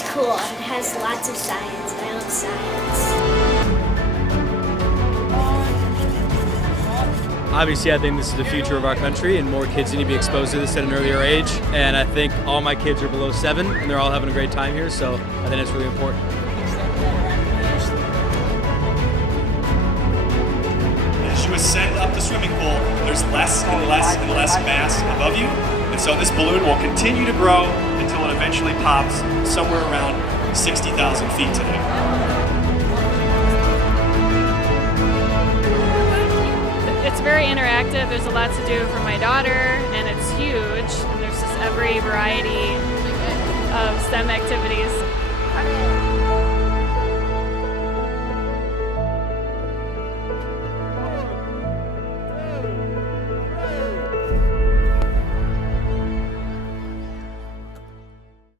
It's cool. It has lots of science. I love science. Obviously, I think this is the future of our country, and more kids need to be exposed to this at an earlier age. And I think all my kids are below 7, and they're all having a great time here, so I think it's really important. As you ascend up the swimming pool, there's less and less and less mass above you, and so this balloon will continue to grow until it eventually pops somewhere around 60,000 feet today. It's very interactive. There's a lot to do for my daughter, and it's huge. And there's just every variety of STEM activities.